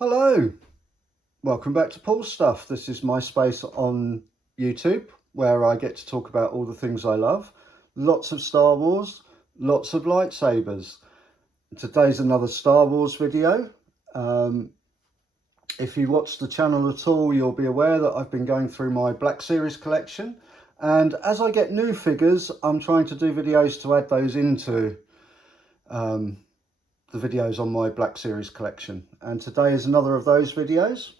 Hello, welcome back to Paul's Stuff. This is my space on YouTube where I get to talk about all the things I love. Lots of Star Wars, lots of lightsabers. Today's another Star Wars video. If you watch the channel at all, you'll be aware that I've been going through my Black Series collection. And as I get new figures, I'm trying to do videos to add those into the videos on my Black Series collection, and today is another of those videos.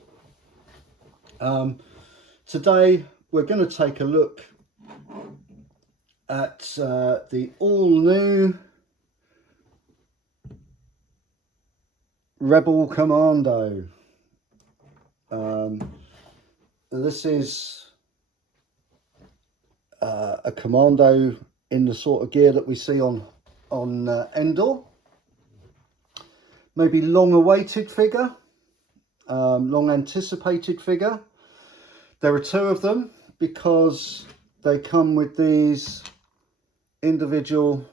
Today we're going to take a look at the all-new Rebel Commando. This is a commando in the sort of gear that we see on Endor. Maybe long-awaited figure, long-anticipated figure. There are two of them because they come with these individual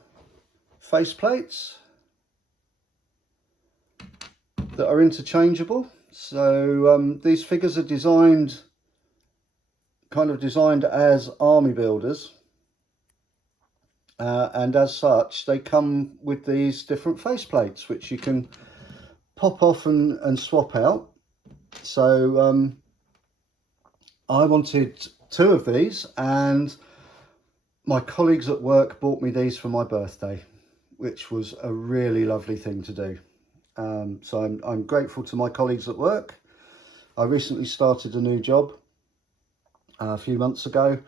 faceplates that are interchangeable. So these figures are designed as army builders, and as such they come with these different faceplates which you can pop off and swap out. So I wanted two of these, and my colleagues at work bought me these for my birthday, which was a really lovely thing to do. So I'm grateful to my colleagues at work. I recently started a new job a few months ago,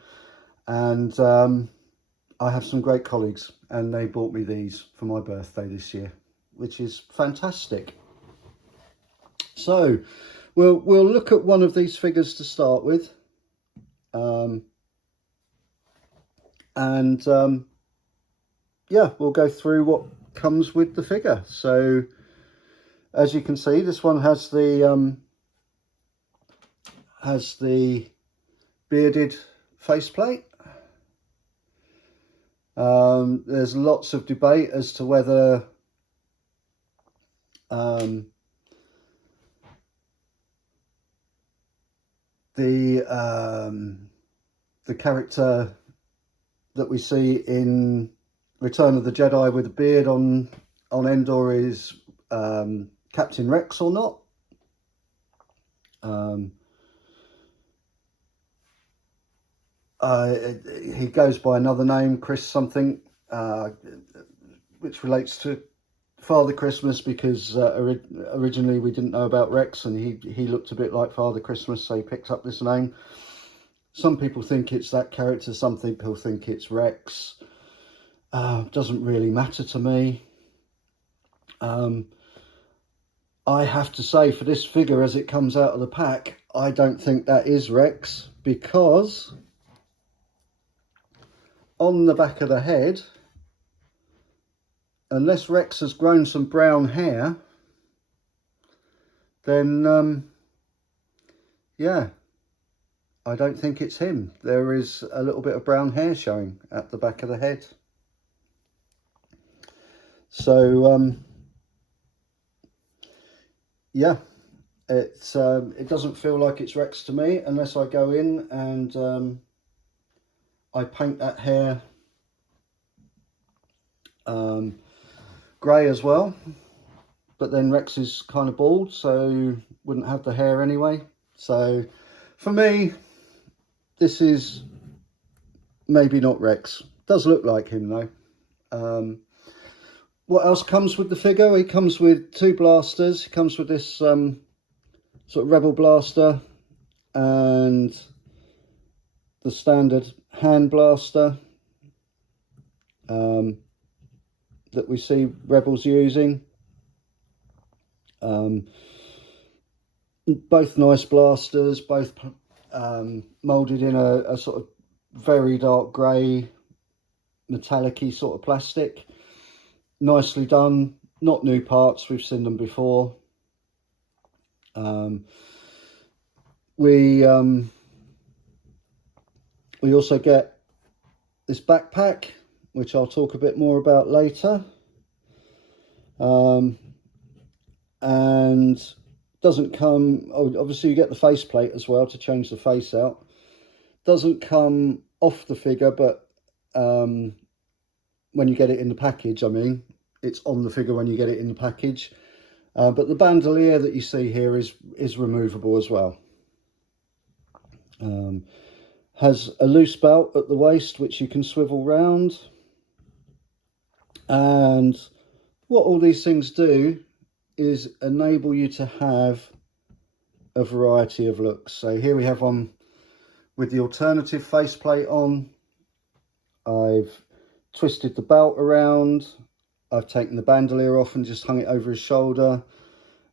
and I have some great colleagues, and they bought me these for my birthday this year, which is fantastic. So we'll look at one of these figures to start with, yeah, we'll go through what comes with the figure. So as you can see, this one has the bearded faceplate. There's lots of debate as to whether the character that we see in Return of the Jedi with a beard on Endor is Captain Rex or not. He goes by another name, Chris something, which relates to Father Christmas, because originally we didn't know about Rex, and he looked a bit like Father Christmas, so he picked up this name. Some people think it's that character, some people think it's Rex. Doesn't really matter to me. I have to say, for this figure as it comes out of the pack, I don't think that is Rex, because on the back of the head, unless Rex has grown some brown hair, then yeah, I don't think it's him. There is a little bit of brown hair showing at the back of the head. So yeah, it doesn't feel like it's Rex to me, unless I go in and I paint that hair grey as well. But then Rex is kind of bald, so wouldn't have the hair anyway. So for me, this is maybe not Rex. Does look like him though. What else comes with the figure? He comes with two blasters. He comes with this sort of Rebel blaster and the standard hand blaster that we see Rebels using. Both nice blasters, both moulded in a sort of very dark grey metallic-y sort of plastic. Nicely done, not new parts, we've seen them before. We also get this backpack, which I'll talk a bit more about later. And Doesn't come, oh, obviously you get the faceplate as well to change the face out. Doesn't come off the figure, but when you get it in the package, I mean, it's on the figure when you get it in the package. But the bandolier that you see here is removable as well. Has a loose belt at the waist which you can swivel round. And what all these things do is enable you to have a variety of looks. So here we have one with the alternative faceplate on. I've twisted the belt around. I've taken the bandolier off and just hung it over his shoulder.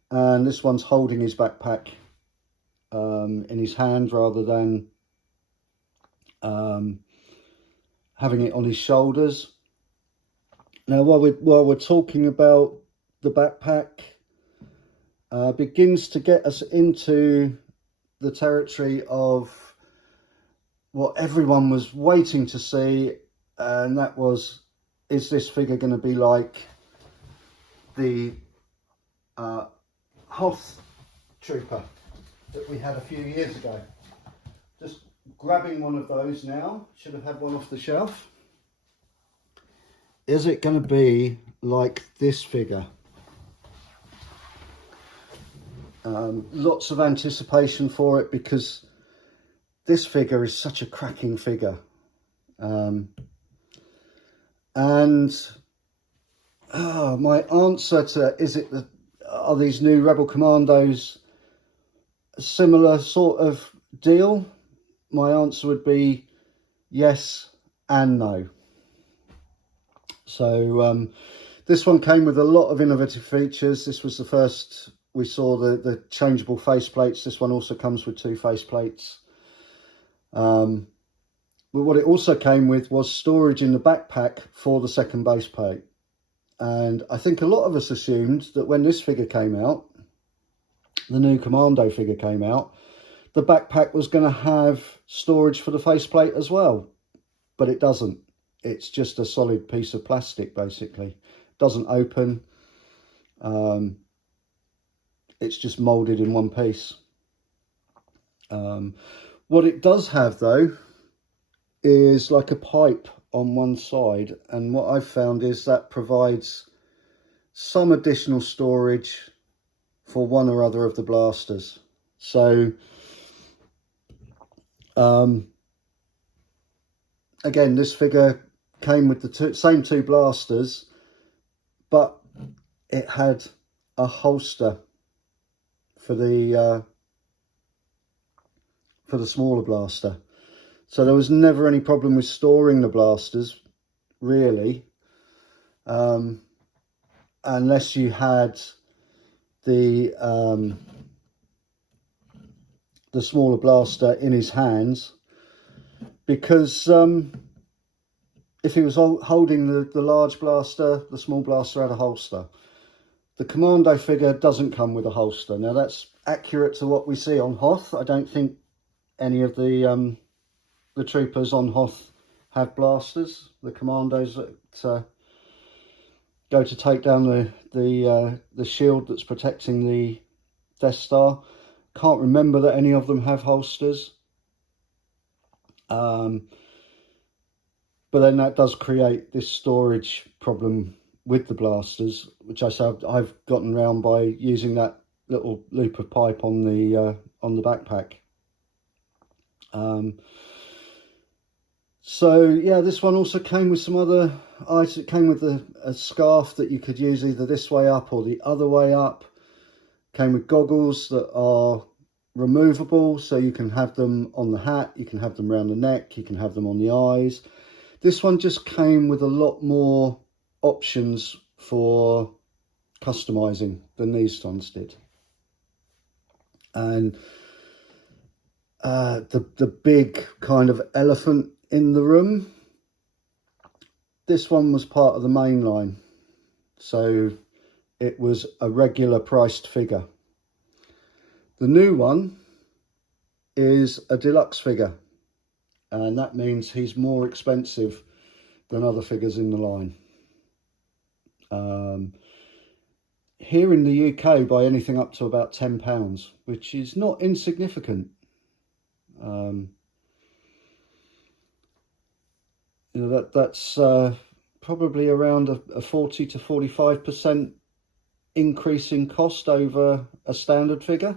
And this one's holding his backpack in his hand rather than having it on his shoulders. Now, while we're talking about the backpack, begins to get us into the territory of what everyone was waiting to see, and that was, is this figure going to be like the Hoth Trooper that we had a few years ago? Just grabbing one of those now, should have had one off the shelf. Is it going to be like this figure? Lots of anticipation for it because this figure is such a cracking figure. And my answer to, are these new Rebel Commandos a similar sort of deal? My answer would be yes and no. So this one came with a lot of innovative features. This was the first we saw the changeable faceplates. This one also comes with 2 faceplates. But what it also came with was storage in the backpack for the second base plate. And I think a lot of us assumed that when this figure came out, the new Commando figure came out, the backpack was going to have storage for the faceplate as well. But it doesn't. It's just a solid piece of plastic, basically. Doesn't open. It's just moulded in one piece. What it does have, though, is like a pipe on one side. And what I've found is that provides some additional storage for one or other of the blasters. So, again, this figure came with the same 2 blasters, but it had a holster for the smaller blaster. So there was never any problem with storing the blasters, really, unless you had the smaller blaster in his hands, because if he was holding the large blaster, the small blaster had a holster. The Commando figure doesn't come with a holster. Now that's accurate to what we see on Hoth. I don't think any of the troopers on Hoth have blasters. The Commandos that go to take down the shield that's protecting the Death Star, can't remember that any of them have holsters. But then that does create this storage problem with the blasters, which I've gotten around by using that little loop of pipe on the backpack. So yeah, this one also came with some other items. It came with a scarf that you could use either this way up or the other way up. Came with goggles that are removable, so you can have them on the hat, you can have them around the neck, you can have them on the eyes. This one just came with a lot more options for customizing than these ones did. And the big kind of elephant in the room, this one was part of the main line, so it was a regular priced figure. The new one is a deluxe figure, and that means he's more expensive than other figures in the line. here in the UK buy anything up to about £10, which is not insignificant. You know, that's probably around a 40 to 45% increase in cost over a standard figure.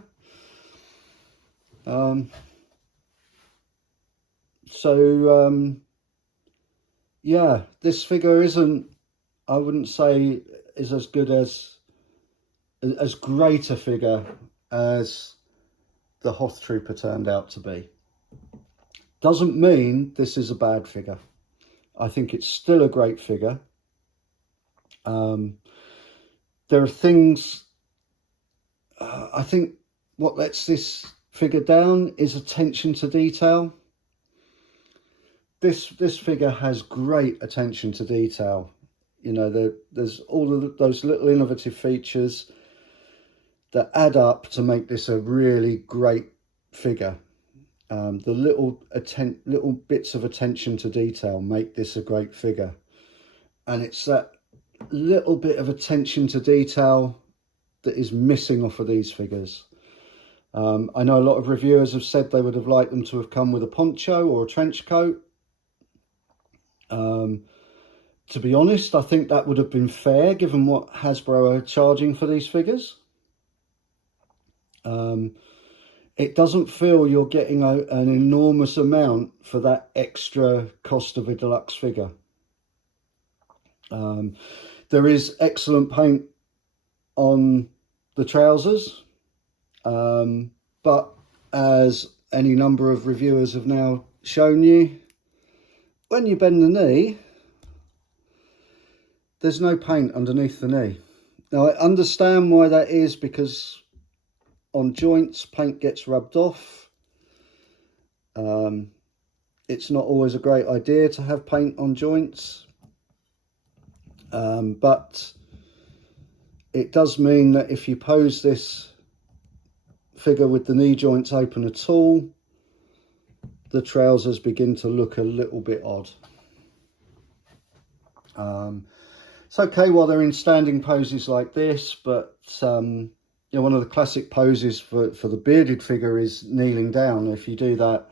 Yeah, this figure isn't, I wouldn't say is as good as great a figure as the Hoth Trooper turned out to be. Doesn't mean this is a bad figure. I think it's still a great figure. There are things, I think what lets this figure down is attention to detail. This figure has great attention to detail. You know, there's all of those little innovative features that add up to make this a really great figure. The little bits of attention to detail make this a great figure. And it's that little bit of attention to detail that is missing off of these figures. I know a lot of reviewers have said they would have liked them to have come with a poncho or a trench coat. To be honest, I think that would have been fair given what Hasbro are charging for these figures. It doesn't feel you're getting an enormous amount for that extra cost of a deluxe figure. There is excellent paint on the trousers, but as any number of reviewers have now shown you, when you bend the knee, there's no paint underneath the knee. Now, I understand why that is, because on joints, paint gets rubbed off. It's not always a great idea to have paint on joints. But it does mean that if you pose this figure with the knee joints open at all, the trousers begin to look a little bit odd. It's okay while they're in standing poses like this, but you know, one of the classic poses for the bearded figure is kneeling down. If you do that,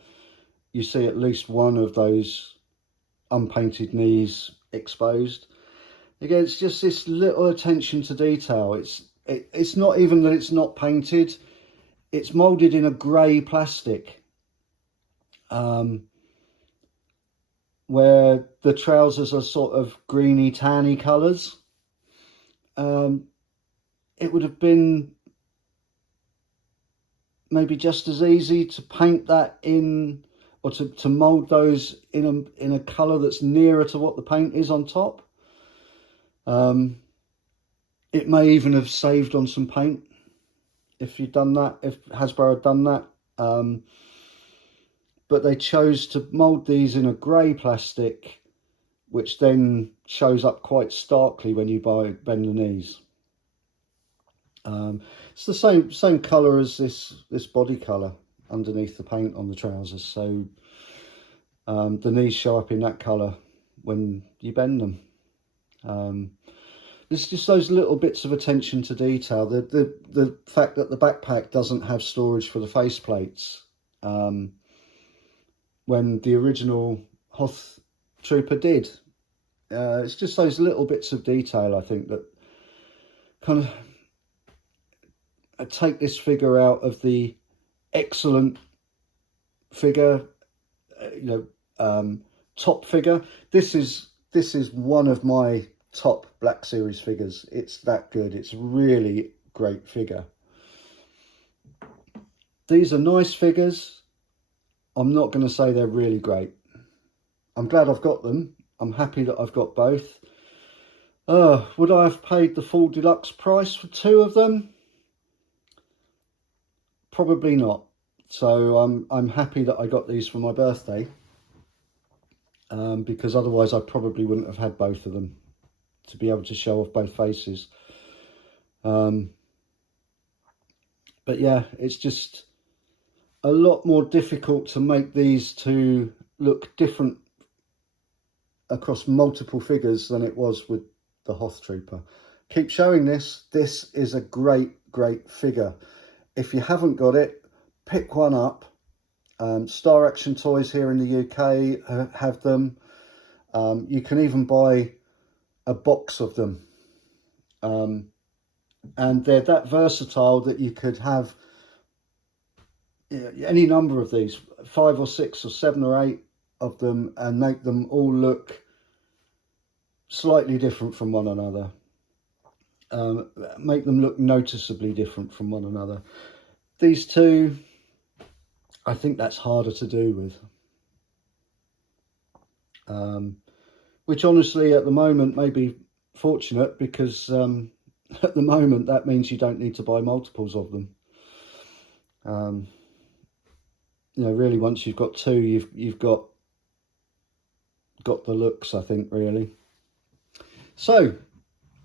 you see at least one of those unpainted knees exposed. Again, it's just this little attention to detail. It's not even that it's not painted. It's moulded in a grey plastic, where the trousers are sort of greeny, tanny colours. It would have been maybe just as easy to paint that in, or to mould those in a colour that's nearer to what the paint is on top. It may even have saved on some paint if you'd done that, if Hasbro had done that. But they chose to mould these in a grey plastic, which then shows up quite starkly when you bend the knees. It's the same colour as this body colour underneath the paint on the trousers, so the knees show up in that colour when you bend them. It's just those little bits of attention to detail. The fact that the backpack doesn't have storage for the face plates, when the original Hoth Trooper did. It's just those little bits of detail, I think, that kind of take this figure out of the excellent figure, top figure. This is one of my top Black Series figures. It's that good. It's a really great figure. These are nice figures. I'm not going to say they're really great. I'm glad I've got them. I'm happy that I've got both. Would I have paid the full deluxe price for two of them? Probably not. So I'm happy that I got these for my birthday, because otherwise I probably wouldn't have had both of them to be able to show off both faces. But yeah, it's just a lot more difficult to make these two look different across multiple figures than it was with the Hoth Trooper. keep showing this. This is a great figure. If you haven't got it, pick one up. Star Action Toys here in the UK have them. You can even buy a box of them. And they're that versatile that you could have any number of these, 5 or 6 or 7 or 8 of them, and make them all look slightly different from one another. Make them look noticeably different from one another. These two, I think that's harder to do with. Which honestly at the moment may be fortunate, because at the moment that means you don't need to buy multiples of them. You know, really, once you've got 2, you've got the looks, I think, really. So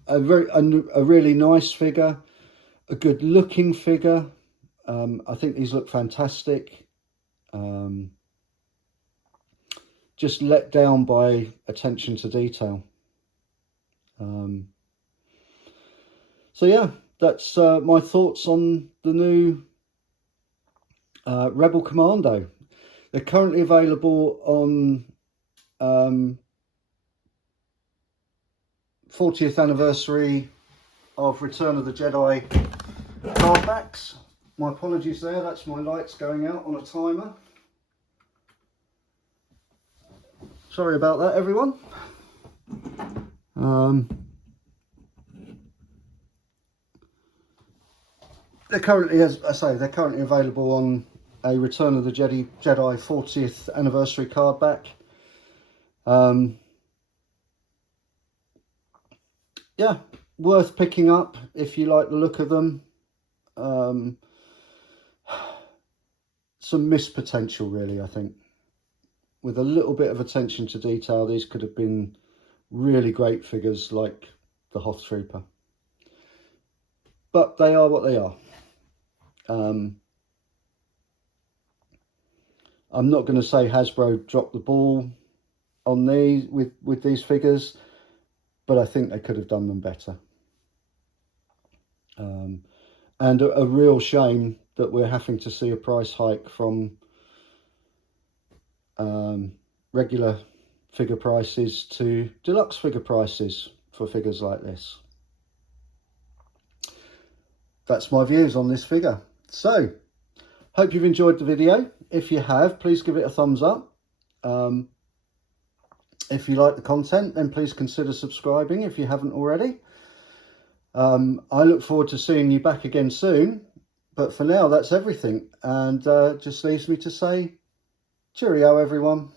a really nice figure, a good looking figure. I think these look fantastic. Just let down by attention to detail. So yeah, that's my thoughts on the new Rebel Commando. They're currently available on 40th anniversary of Return of the Jedi card backs. My apologies there, that's my lights going out on a timer. Sorry about that, everyone. They're currently, as I say, they're currently available on a Return of the Jedi 40th anniversary card back. Yeah, worth picking up if you like the look of them. Some missed potential, really, I think. With a little bit of attention to detail, these could have been really great figures like the Hoth Trooper. But they are what they are. I'm not going to say Hasbro dropped the ball on these with these figures, but I think they could have done them better. And a real shame that we're having to see a price hike from regular figure prices to deluxe figure prices for figures like this. That's my views on this figure. So, hope you've enjoyed the video. If you have, please give it a thumbs up. If you like the content, then please consider subscribing if you haven't already. I look forward to seeing you back again soon. But for now, that's everything. And just leaves me to say, cheerio, everyone.